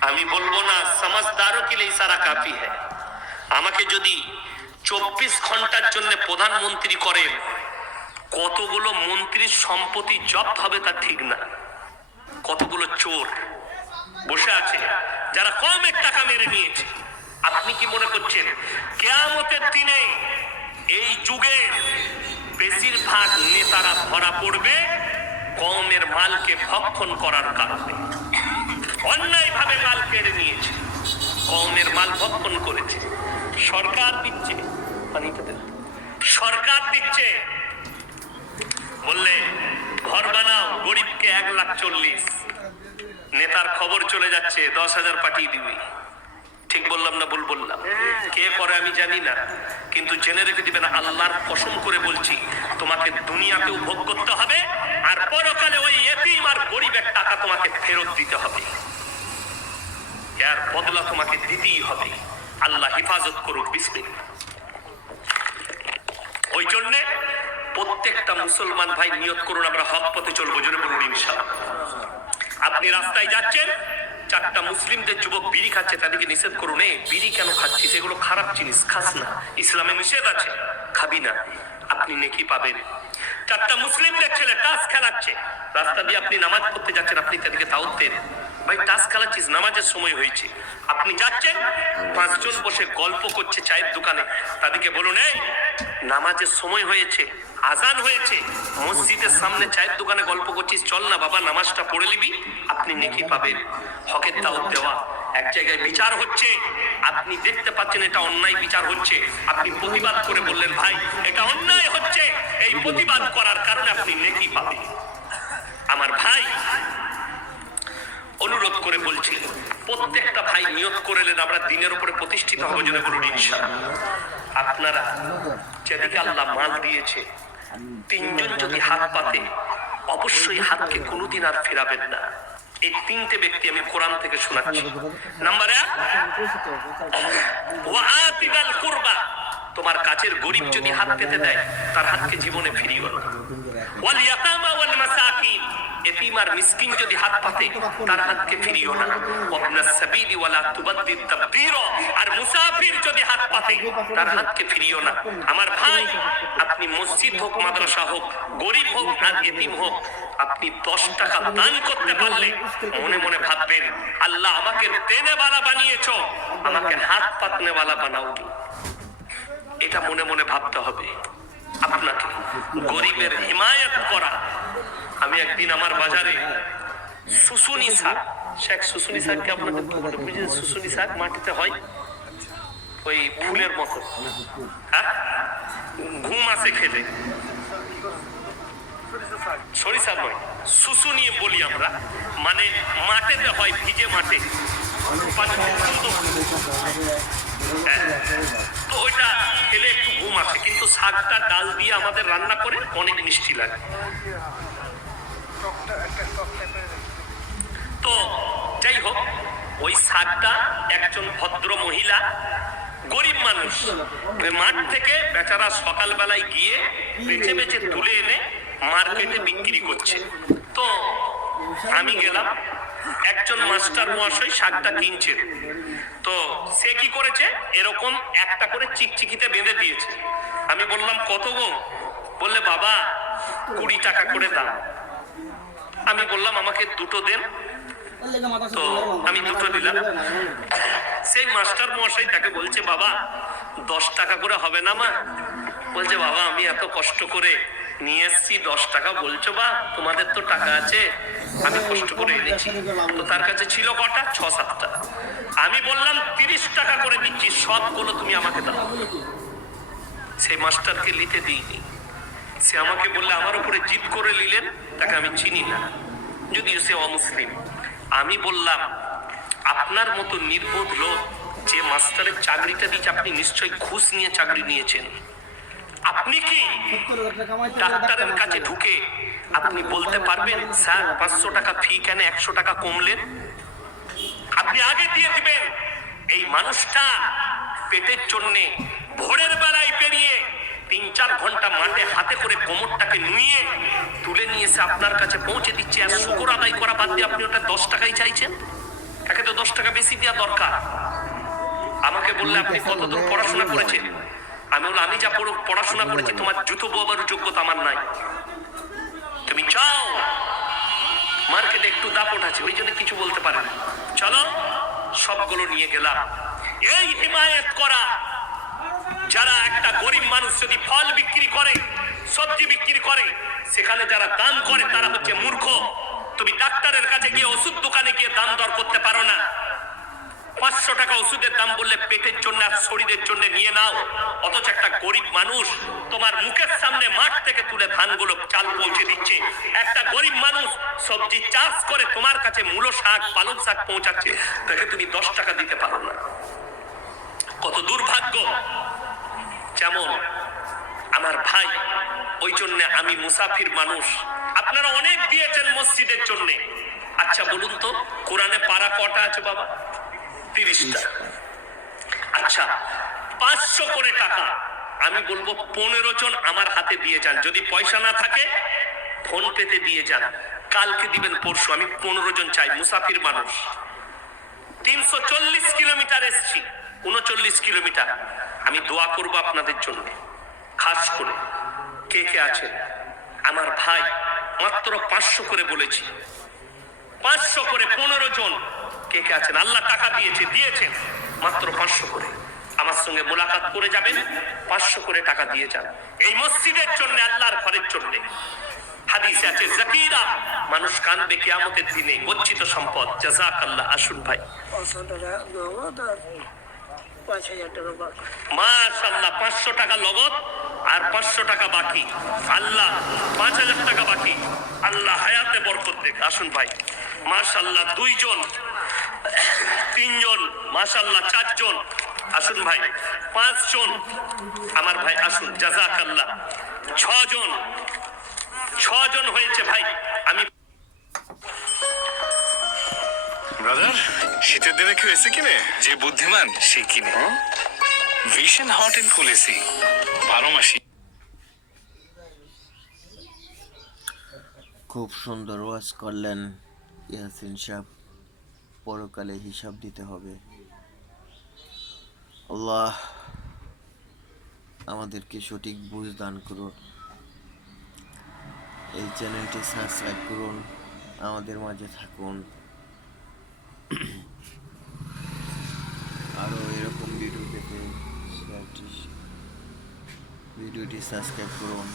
আমি বলব না, সমাজদারও কে সারা কাফি হ্যায়। আমাকে যদি চব্বিশ ঘণ্টার জন্য প্রধানমন্ত্রী করেন, কতগুলো মন্ত্রীর সম্পত্তি জব্দ হবে তা ঠিক না। কতগুলো চোর বসে আছে, যারা কমের টাকা মেরে নিয়েছে। আপনি কি মনে করছেন, কেয়ামতের দিনে এই যুগে বেশিরভাগ নেতারা ধরা পড়বে কমের মালকে ভক্ষণ করার কারণে? অন্যায়ভাবে মাল কেড়ে নিয়েছে। কমের মাল ভক্ষণ করেছে। সরকার দিচ্ছে। দে। সরকার দিচ্ছে। বললে, ঘর বানাও, গরিবকে এক লাখ চল্লিশ। নেতার খবর চলে যাচ্ছে, দশ হাজার পাঠিয়ে দিবি। ঠিক বললাম না ভুল বললাম? কে করে আমি জানি না। কিন্তু জেনে রেখে দিবেন, আল্লাহর কসম করে বলছি, তোমাকে দুনিয়াতেও ভোগ করতে হবে, আর পরকালে ওই এতিম আর গরিবের টাকা তোমাকে ফেরত দিতে হবে। এর বদলা তোমাকে দিতেই হবে। আল্লাহ হেফাজত করুক, বিসমিল্লাহ। ওই জন্যে প্রত্যেকটা মুসলমান ভাই নিয়ত করুন, আমরা হক পথে চলবো, জোরে বলুন, ইনশাআল্লাহ। আপনি রাস্তায় যাচ্ছেন, চারটা মুসলিমদের যুবক বিড়ি খাচ্ছে, তাদেরকে নিষেধ করুন এ বিড়ি কেন খাচ্ছিস? এগুলো খারাপ জিনিস, খাস না। ইসলামে নিষেধ আছে, খাবি না। আপনি নেকি পাবেন। চারটা মুসলিমদের ছেলে টাস খেলাচ্ছে। রাস্তা দিয়ে আপনি নামাজ পড়তে যাচ্ছেন, আপনি তাদেরকে তাওত দেন। ভাই, টাস খেলাচ্ছিস নামাজের সময় হয়েছে। আপনি যাচ্ছেন, পাঁচজন বসে গল্প করছে চায়ের দোকানে। তাদেরকে বলুন, এই, নামাজের সময় হয়েছে, আজান হয়েছে, মসজিদের সামনে চায়ের দোকানে গল্প করছিস, চল না বাবা, নামাজটা পড়ে নিবি, আপনি নেকি পাবেন। হকের দাওয়াত দেওয়া, এক জায়গায় বিচার হচ্ছে, আপনি দেখতে পাচ্ছেন এটা অন্যায় বিচার হচ্ছে। আপনি প্রতিবাদ করে বললেন, ভাই, এটা অন্যায় হচ্ছে, এই প্রতিবাদ করার কারণে আপনি নেকি পাবেন। আমার ভাই অনুরোধ করে বলছি, প্রত্যেকটা ভাই নিয়োগ করেলেন আমরা দিনের উপরে প্রতিষ্ঠিত হব জন্য বলুন ইনশাআল্লাহ। আপনারা যেদিকে আল্লাহ মাল দিয়েছে, তিনজন যদি হাত পাতে, অবশ্যই হাতকে কোনোদিন আর ফেরাবেন না। এই তিনটে ব্যক্তি আমি কোরআন থেকে শোনাচ্ছি। নাম্বার এক তোমার কাছের গরিব যদি হাত পেতে দেয়, তার হাতকে জীবনে ফিরিও না। ওয়াল মাসাকিন। এতিম আর মিসকিন যদি হাত পাতে, তার হাতকে ফিরিও না। ওয়াবনা সাবিলি ওয়ালা আর মুসাফির যদি হাত পাতে, তার হাতকে ফিরিও না। আমার ভাই, আপনি মসজিদ হোক, মাদ্রাসা হোক, গরিব হোক, আর এতিম হোক, আপনি দশ টাকা দান করতে পারলে মনে মনে ভাববেন, আল্লাহ আমাকে দেনেওয়ালা বানিয়েছ, আমাকে হাত পাতনেওয়ালা বানাও এটা মনে মনে ভাবতে হবে। আপনাকে গরিবের হিমায়ত করা। আমি একদিন আমার বাজারে শুশুনি শাক, শেখ শুশুনি শাককে আপনাদের পুকুরে বুঝে শুশুনি শাক মাটিতে হয়, ওই ফুলের মতো। হ্যাঁ? ঘুম আসে খেতে। সরিষা নয় শুশু নিয়ে বলি আমরা। মানে মাঠেতে হয়, ভিজে মাঠে সুন্দর। হ্যাঁ। তো ওইটা খেলে একটু ঘুম আসে, কিন্তু শাকটা ডাল দিয়ে আমাদের রান্না করে অনেক মিষ্টি লাগে। তো যাই হোক, ওই শাকটা একজন ভদ্র মহিলা, গরিব মানুষ। মাঠ থেকে বেচারা সকালবেলায় গিয়ে বেছে বেছে তুলে এনে মার্কেটে বিক্রি করছে। তো আমি গেলাম একজন মাস্টার মহাশয় শাকটা কিনছেন। তো সে কি করেছে? এরকম একটা করে চিকচিকিতে বেঁধে দিয়েছে। আমি বললাম, কত গো? বললে, বাবা, কুড়ি টাকা করে দাম আমি বললাম, আমাকে দুটো দেন। তো আমি দুটো দিলাম। সেই মাস্টার মশাই তাকে বলছে, বাবা, দশ টাকা করে হবে না মা? বলছে, বাবা, আমি এত কষ্ট করে নিয়ে এসছি, দশ টাকা বলছো বা? তোমাদের তো টাকা আছে। আমি কষ্ট করে এনেছি। তো তার কাছে ছিল কটা? ছ সাতটা। আমি বললাম তিরিশ টাকা করে দিচ্ছি সবগুলো তুমি আমাকে দাও। সেই মাস্টারকে নিতে দিইনি। সে আমাকে বললে আমার উপরে জিদ করে নিলেন তাকে আমি চিনি না। যদিও সে অমুসলিম। আমি বললাম আপনার মতো নির্বোধ লোক যে মাস্টারের চাকরিটা দিচ্ছে আপনি নিশ্চয়ই ঘুষ নিয়ে চাকরি নিয়েছেন। আপনি কি ডাক্তারের কাছে ঢুকে আপনি বলতে পারবেন, স্যার, পাঁচশো টাকা ফি কেন? একশো টাকা কমলেন আপনি আগে দিয়ে দিবেন। এই মানুষটা পেটের জন্যে ভোরের বেলায় পেরিয়ে তিন চার ঘণ্টা মাঠে হাতে করে কোমরটাকে নুয়ে তুলে নিয়ে এসে আপনার কাছে পৌঁছে দিচ্ছে। আর শুকর আদায় করা বাদ দিয়ে আপনি ওটা দশ টাকাই চাইছেন? একে তো দশ টাকা বেশি দেওয়া দরকার। আমাকে বললে আপনি কতদূর পড়াশোনা করেছেন? আমি বললাম, আমি যা পড়ো, পড়াশোনা করেছি, তোমার জুতো বোয়াবার যোগ্যতা আমার নাই। তুমি চাও মার্কেটে একটু দাপট আছে, ওই জন্য কিছু বলতে পারে না। চলো, সবগুলো নিয়ে গেলাম। এই হিমায়ত করা। যারা একটা গরিব মানুষ যদি ফল বিক্রি করে, সবজি বিক্রি করে, সেখানে যারা দাম করে, তারা হচ্ছে মূর্খ। তুমি ডাক্তারের কাছে গিয়ে ওষুধ দোকানে গিয়ে দাম দর করতে পারো না। পাঁচশো টাকা ওষুধের দাম বললে পেটের জন্য আর শরীরের জন্য নিয়ে নাও। অথচ একটা গরিব মানুষ তোমার মুখের সামনে মাঠ থেকে তুলে ধানগুলো চাল পৌঁছে দিচ্ছে। একটা গরিব মানুষ সবজি চাষ করে তোমার কাছে মূলো শাক, পালং শাক পৌঁছাচ্ছে। তাকে তুমি দশ টাকা দিতে পারো না। কত দুর্ভাগ্য। যেমন আমার ভাই, ওই জন্য আমি মুসাফির মানুষ। আপনারা অনেক দিয়েছেন মসজিদের জন্য। আচ্ছা বলুন তো, কোরআনে পারা কটা আছে বাবা? তিরিশটা আচ্ছা পাঁচশো করে টাকা। আমি বলব পনেরো জন আমার হাতে দিয়ে যান। যদি পয়সা না থাকে ফোন পেতে দিয়ে যান। কালকে দিবেন, পরশু। আমি পনেরো জন চাই, মুসাফির মানুষ। তিনশো চল্লিশ কিলোমিটার এসছি। উনচল্লিশ কিলোমিটার। আমি দোয়া করব আপনাদের জন্য। খাস করে। কে কে আছেন? আমার ভাই, মাত্র পাঁচশো করে বলেছি। পাঁচশো করে, পনেরো জন। কে কে আছেন? আল্লাহ টাকা দিয়েছে দিয়েছেন। মাত্র পাঁচশো করে। আমার সঙ্গে মোলাকাত করে যাবেন পাঁচশো করে টাকা দিয়ে যান। এই মসজিদের জন্য আল্লাহর ঘরের জন্য। হাদিসে আছে জাকিরা মানুষ কানবে কিয়ামতের দিনে গচ্ছিত সম্পদ। জাজাক আল্লাহ আসুন ভাই। টাকা মাশাল্লাহ পাঁচশো নগদ আর পাঁচশো টাকা বাকি। আল্লাহ পাঁচ হাজার টাকা বাকি। আল্লাহ হায়াতে বরকত দেখ। আসুন ভাই। মাশাল্লাহ দুইজন তিনজন মাশাল্লাহ চারজন। আসুন ভাই পাঁচজন। আমার ভাই আসুন জাজাক আল্লাহ ছজন। ছজন হয়েছে ভাই আমি ব্রাদার শীতের দিনে কেউ এসে কিনে? যে বুদ্ধিমান সে কিনে। Vision hot and cool AC বারো মাসি। খুব সুন্দর ওয়াজ করলেন ইয়াসিন সাহ পরকালে হিসাব দিতে হবে। আল্লাহ আমাদেরকে সঠিক বুঝ দান করুন। এই চ্যানেলটি সাবস্ক্রাইব করুন, আমাদের মাঝে থাকুন। আরও এরকম ভিডিও পেতে ভিডিওটি সাবস্ক্রাইব করুন।